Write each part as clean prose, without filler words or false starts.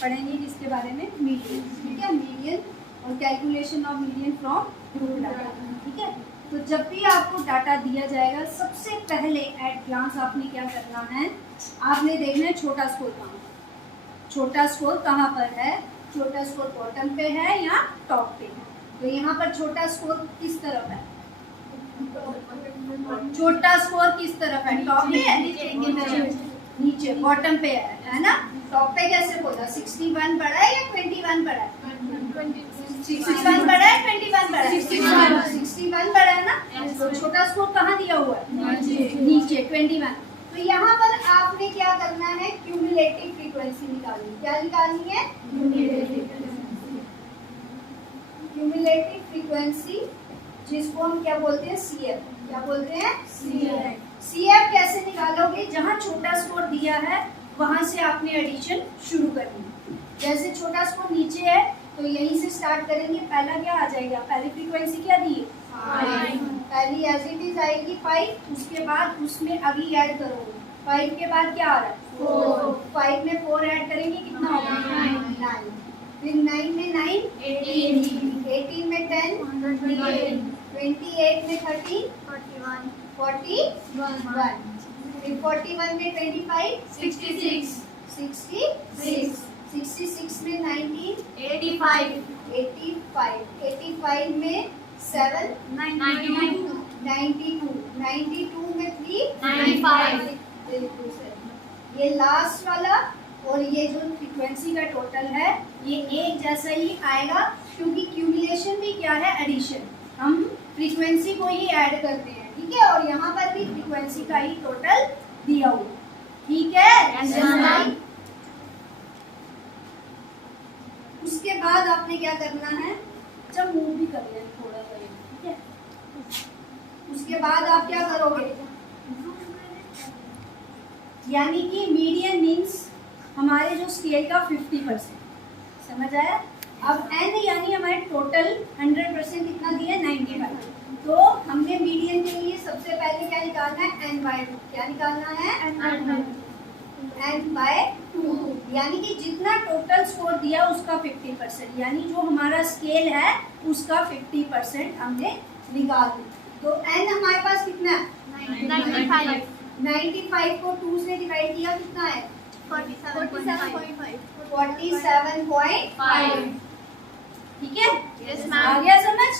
पढ़ेंगे किसके बारे में, मीडियन, ठीक है, मीडियन और calculation of median from group data, ठीक है। तो जब भी आपको डाटा दिया जाएगा सबसे पहले एट ग्लांस आपने क्या करना है, आपने देखना है छोटा स्कोर कहाँ है, छोटा स्कोर कहाँ पर है, छोटा स्कोर बॉटम पे है या टॉप पे है। तो यहाँ पर छोटा स्कोर किस तरफ है, छोटा स्कोर किस तरफ है, टॉप पे है, नीचे बॉटम पे है ना। टॉप पे कैसे बोला, 61 बड़ा है या 21 बड़ा है, 61 बड़ा है 21 बड़ा है, 61 बड़ा है ना। तो छोटा स्कोर कहाँ दिया हुआ है, नीचे 21। तो यहाँ पर आपने क्या करना है, क्यूमुलेटिव फ्रीक्वेंसी निकालनी, क्या निकालनी है, क्यूमुलेटिव फ्रीक्वेंसी, जिसको हम क्या बोलते हैं, सीएफ, क्या बोलते हैं, सीएफ। सीएफ कैसे निकालोगे, जहाँ छोटा स्कोर दिया है वहां से आपने एडिशन शुरू करनी है। जैसे छोटा स्कोर नीचे है तो यहीं से स्टार्ट करेंगे, पहला क्या आ जाएगा, पहली फ्रीक्वेंसी क्या दी है, पहली एज इट इज आएगी 5, उसके बाद उसमें अभी ऐड करोगे 5 के बाद क्या आ रहा है, 4, 5 में 4 ऐड करेंगे कितना होगा, 9, फिर 9 में 9 18 में 10 28 में 13 41, फिर 41 में 25 66 में 19 85 में 7 92 में 3 95। बिल्कुल सही। ये लास्ट वाला और ये जो फ्रीक्वेंसी का टोटल है ये एक जैसा ही आएगा, क्योंकि क्यूमुलेशन भी क्या है, एडिशन, हम फ्रीक्वेंसी को ही ऐड करते हैं, ठीक है। और यहाँ पर भी फ्रीक्वेंसी का ही टोटल दिया हुआ, ठीक है। उसके बाद आपने क्या करना है, जब मूव भी कर लें थोड़ा सा, ठीक है। उसके बाद आप क्या करोगे, यानी कि मीडियन मीन्स हमारे जो स्केल का 50%, समझ आया। अब n यानी हमारे टोटल 100% कितना दिया, 95। तो हमने मीडियन के लिए सबसे पहले क्या निकालना है, n/2, क्या निकालना है, n/2, यानी कि जितना टोटल स्कोर दिया उसका 50%, यानी जो हमारा स्केल है उसका 50% हमने निकाल दिया। तो n हमारे पास कितना है, 95 को 2 से डिवाइड किया कितना है, 47.5, ठीक है। आ गया समझ,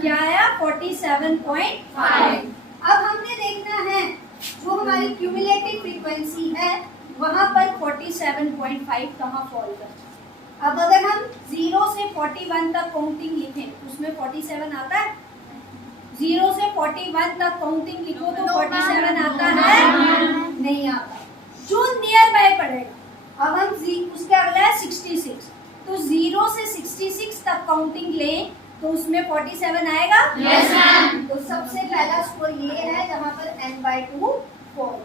क्या आया, 47.5। अब हमने देखना है जो हमारी क्यूमुलेटिव फ्रीक्वेंसी है वहां पर 47.5 कहाँ फॉल करता है। अब अगर हम 0 से 41 तक काउंटिंग लिखें उसमें 47 आता है, 0 से 41 तक काउंटिंग लिखो तो 47 आता है, नहीं आता, जो नियर बाय पड़ेगा। अब हम उसके अगला है 66, तो 0 से 66 तक काउंटिंग लें तो उसमें 47 आएगा, yes, तो सबसे पहला स्कोर ये है जहाँ पर n/2 फॉल।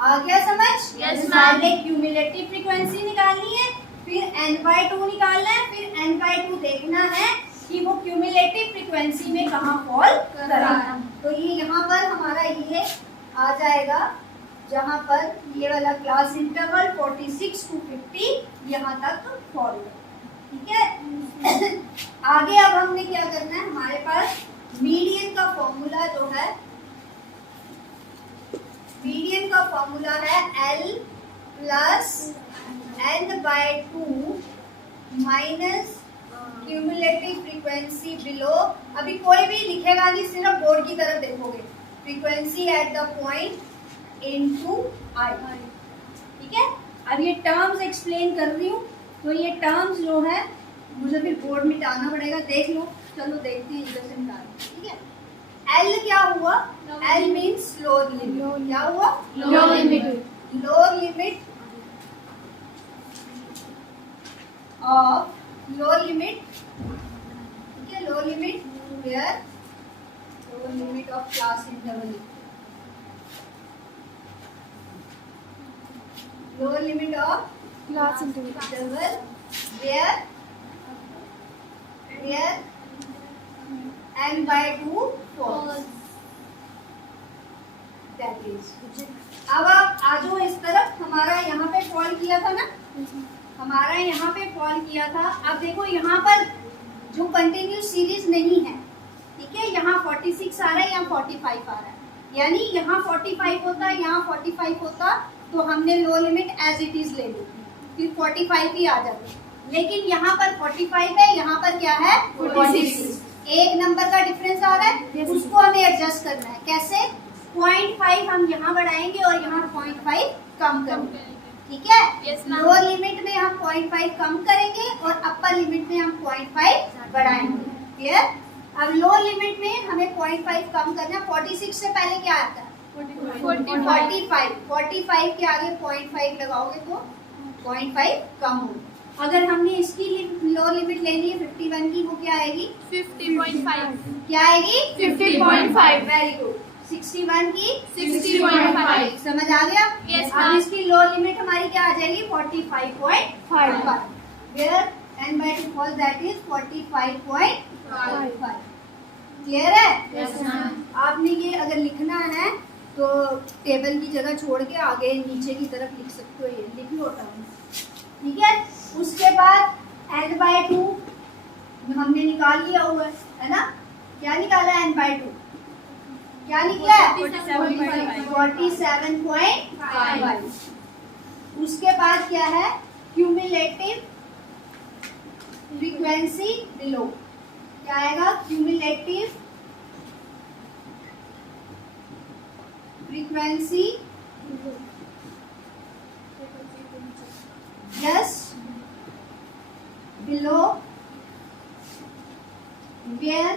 आ गया समझ, yes, पहले क्यूमुलेटिव फ्रीक्वेंसी निकालनी है, फिर n/2 निकालना है, फिर n/2 देखना है कि वो क्यूमुलेटिव फ्रीक्वेंसी में कहाँ फॉल कर रहा है। तो ये यहाँ पर हमारा ये आ जाएगा जहाँ पर ये वाला क्लास इंटरवल 46 to 50 यहाँ तक फॉल कर, ठीक है। आगे अब हमने क्या करना है, हमारे पास मीडियन का फॉर्मूला जो है, मीडियन का फॉर्मूला है L plus n/2 minus cumulative frequency below. अभी कोई भी लिखेगा नहीं, सिर्फ बोर्ड की तरफ देखोगे, frequency at the point into I, ठीक है। अब ये टर्म्स एक्सप्लेन कर रही हूँ, तो ये टर्म्स जो है मुझे फिर बोर्ड में डालना पड़ेगा, देख लो, चलो देखते हैं इधर से निकाल, ठीक है। L क्या हुआ, L मीन्स लोअर लिमिट, क्या हुआ, lower limit, lower limit of, lower limit, ठीक है, lower limit where, lower limit of class interval, lower limit of class interval where n/2 falls, that is। अब आप आ जाओ इस तरफ, हमारा यहाँ पे फॉल किया था ना, हमारा यहाँ पे फॉल किया था। अब देखो यहाँ पर जो कंटिन्यूस सीरीज नहीं है, ठीक है, यहाँ 46 आ रहा है, यहाँ 45 आ रहा है, यानी यहाँ 45 होता, यहाँ 45 होता, तो हमने लो लिमिट एज इट इज ले ली, फिर 45 ही आ जाती। लेकिन यहाँ पर 45 है, यहाँ पर क्या है 46, एक नंबर का डिफरेंस आ रहा है, उसको हमें एडजस्ट करना है। कैसे? 0.5 हम यहाँ बढ़ाएंगे और यहाँ 0.5 कम करेंगे, ठीक है। लो लिमिट में हम 0.5 कम करेंगे और अपर लिमिट में हम 0.5 बढ़ाएंगे, क्लियर। अब लो लिमिट में हमें 0.5 कम करना है। 46 से पहले क्या आता है 45 के आगे 0.5 लगाओगे तो 0.5 कम होगा। अगर हमने इसकी लो लिमिट लेनी है 51 की, वो क्या आएगी 50.5। क्या आएगी 50.5। Very good. 61 की 60.5। समझ आ गया। Yes, अब इसकी लो लिमिट हमारी क्या आ जाएगी 45.5, where n by 2 falls, that is 45.5। Clear है? Yes, ma'am। आपने ये अगर लिखना है तो टेबल की जगह छोड़ के आगे नीचे की तरफ लिख सकते हो, ये लिख लो, ठीक है। उसके बाद n by 2 हमने निकाल लिया हुआ है ना। क्या निकाला है n by 2? क्या निकला है 47.5। उसके बाद क्या है क्यूमुलेटिव फ्रीक्वेंसी बिलो। क्या आएगा cumulative frequency just below where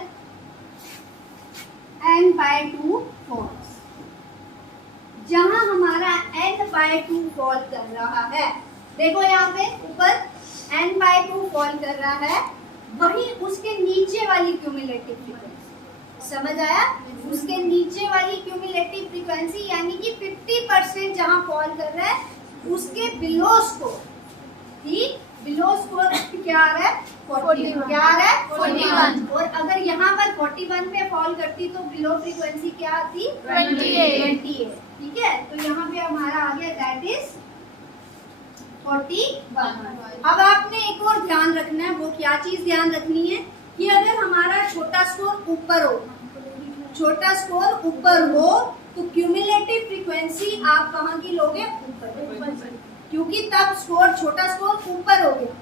n by 2 falls। जहां हमारा n by 2 फॉल कर रहा है, देखो यहाँ पे ऊपर n by 2 फॉल कर रहा है, वही उसके नीचे वाली क्यूमुलेटिव फ्रीक्वेंसी। समझ आया? उसके नीचे वाली क्यूमुलेटिव फ्रीक्वेंसी यानी कि 50% जहां फॉल कर रहा है उसके बिलो स्कोर, ठीक, बिलो स्कोर क्या आ रहा है 41। क्या आ रहा है 41। और अगर यहाँ पर 41 पे फॉल करती तो बिलो फ्रीक्वेंसी क्या आती 28। ठीक है। तो यहाँ पे हमारा आ गया दैट इज 41। अब आपने एक और ध्यान रखना है, वो क्या चीज ध्यान रखनी है कि अगर हमारा छोटा स्कोर ऊपर हो, छोटा स्कोर ऊपर हो तो क्यूमुलेटिव फ्रीक्वेंसी आप कहाँ की लोगे ऊपर, क्योंकि तब स्कोर छोटा स्कोर ऊपर हो गया।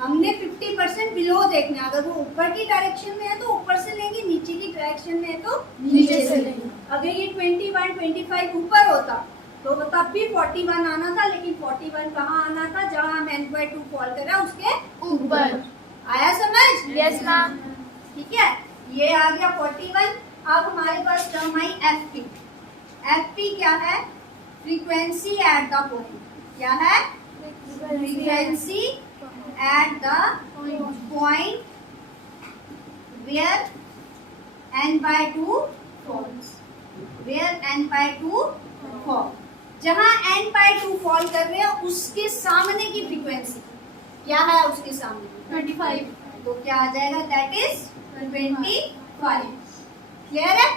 हमने 50% बिलो देखना है, अगर वो ऊपर की डायरेक्शन में है तो ऊपर से लेंगे, नीचे की डायरेक्शन में है तो नीचे से लेंगे। अगर ये 21 25 ऊपर होता तो तब भी 41 आना था, लेकिन 41 कहाँ आना था जहाँ हम n by 2 फॉल कर रहा है उसके ऊपर। आया समझ? Yes ma'am. ठीक है, ये आ गया 41। अब हमारे पास टर्म आई FP। FP क्या है? Frequency at the point. क्या है? Frequency at the point where n by 2 falls। Where n by 2 falls, जहां n by 2 फॉल कर रहे हैं उसके सामने की फ्रीक्वेंसी क्या है? उसके सामने 25। तो क्या आ जाएगा दैट इज 25। क्लियर है?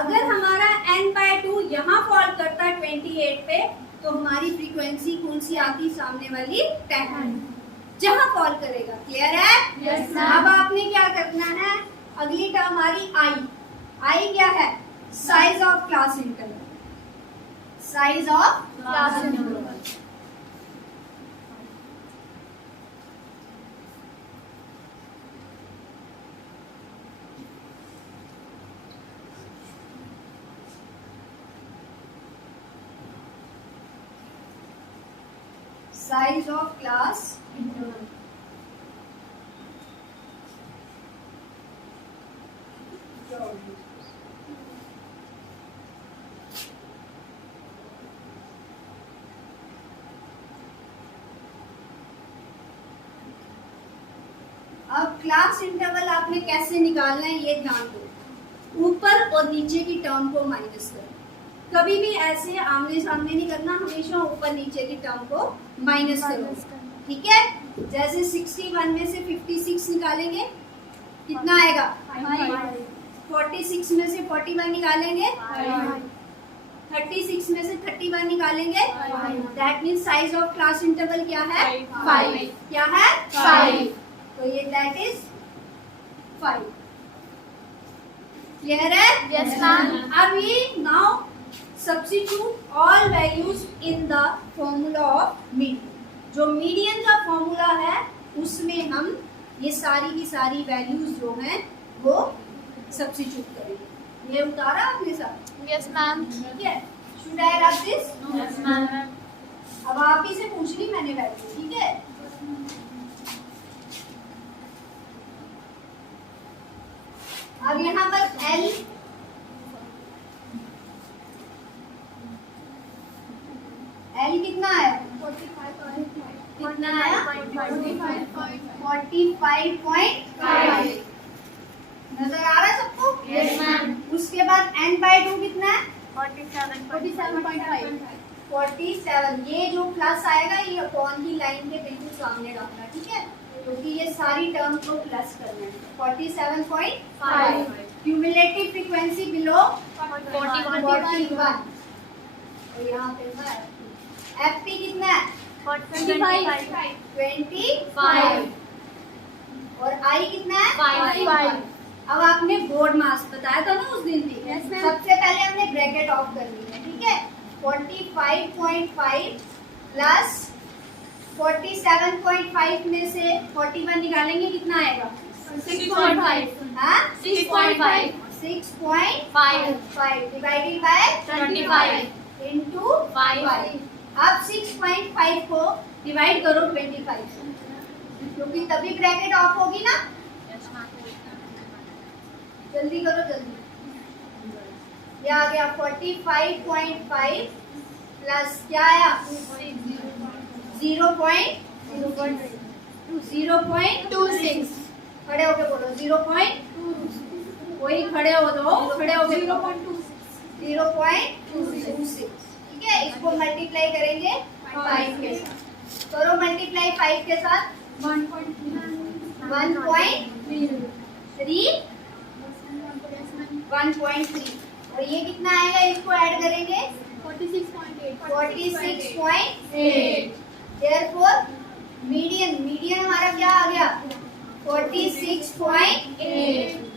अगर हमारा n by 2 यहाँ फॉल करता है 28 पे तो हमारी फ्रीक्वेंसी कौन सी आती? सामने वाली 10 जहाँ फॉल करेगा। क्लियर है? Yes, ma'am। अब आपने क्या करना है, अगली टर्म हमारी आई क्या है? Size of class interval. Size of class interval. size of class interval। अब क्लास इंटरवल आपने कैसे निकालना है ये ध्यान दो। ऊपर और नीचे की टर्म को माइनस करो, कभी भी ऐसे आमने सामने नहीं करना, हमेशा ऊपर नीचे की टर्म को माइनस करो। ठीक है, जैसे 61 में से 56 निकालेंगे कितना आएगा 5। 46 में से 41 निकालेंगे 36 में से 31 निकालेंगे, that means size of class interval क्या है? 5. क्या है? 5. तो ये दैट इज 5। क्लियर है? Yes, ma'am. अब ये now substitute all values in the formula of median. जो मीडियन का फॉर्मूला है उसमें हम ये सारी की सारी वैल्यूज जो हैं वो सब्स्टिट्यूट करेंगे। ये उतारा आपने सब? Yes, ma'am. ठीक है। Should I rub this? Yes, ma'am. अब आप ही से पूछ ली मैंने वैल्यू, ठीक है? अब यहाँ पर L कितना है? कितना आया? 45.5 नजर आ रहा है सबको? Yes, ma'am. उसके बाद n/2 कितना है? 47.5. 47। ये जो प्लस आएगा ये अपॉन की लाइन के बिल्कुल सामने रखना, ठीक है? क्योंकि ये सारी टर्म को प्लस करना है। 47.5 क्यूमुलेटिव फ्रीक्वेंसी बिलो 41 और यहाँ पे FP कितना है? 25 और I कितना है? 5. अब आपने बोर्ड मास बताया था ना उस दिन भी? Yes, ma'am. सबसे पहले हमने ब्रैकेट ऑफ करनी है, ठीक है? 45.5 प्लस 47.5 में से 41 निकालेंगे, कितना आएगा? 6.5. हाँ? 6.5. 6.5 डिवाइडेड बाय 25 इंटू 5. 5। अब 6.5 को डिवाइड करो 25 से, क्योंकि तभी ब्रैकेट ऑफ होगी ना। जल्दी करो जल्दी। ये आ गया 45.5 प्लस क्या आया? 0.26। खड़े होके बोलो 0.26। कोई खड़े हो दो, खड़े होके 0.26। ठीक है, इसको मल्टीप्लाई करेंगे 5 के साथ। करो मल्टीप्लाई 5 के साथ 1.3 और ये कितना आएगा? इसको ऐड करेंगे 46.8। देयरफॉर मीडियन हमारा क्या आ गया? 46.8।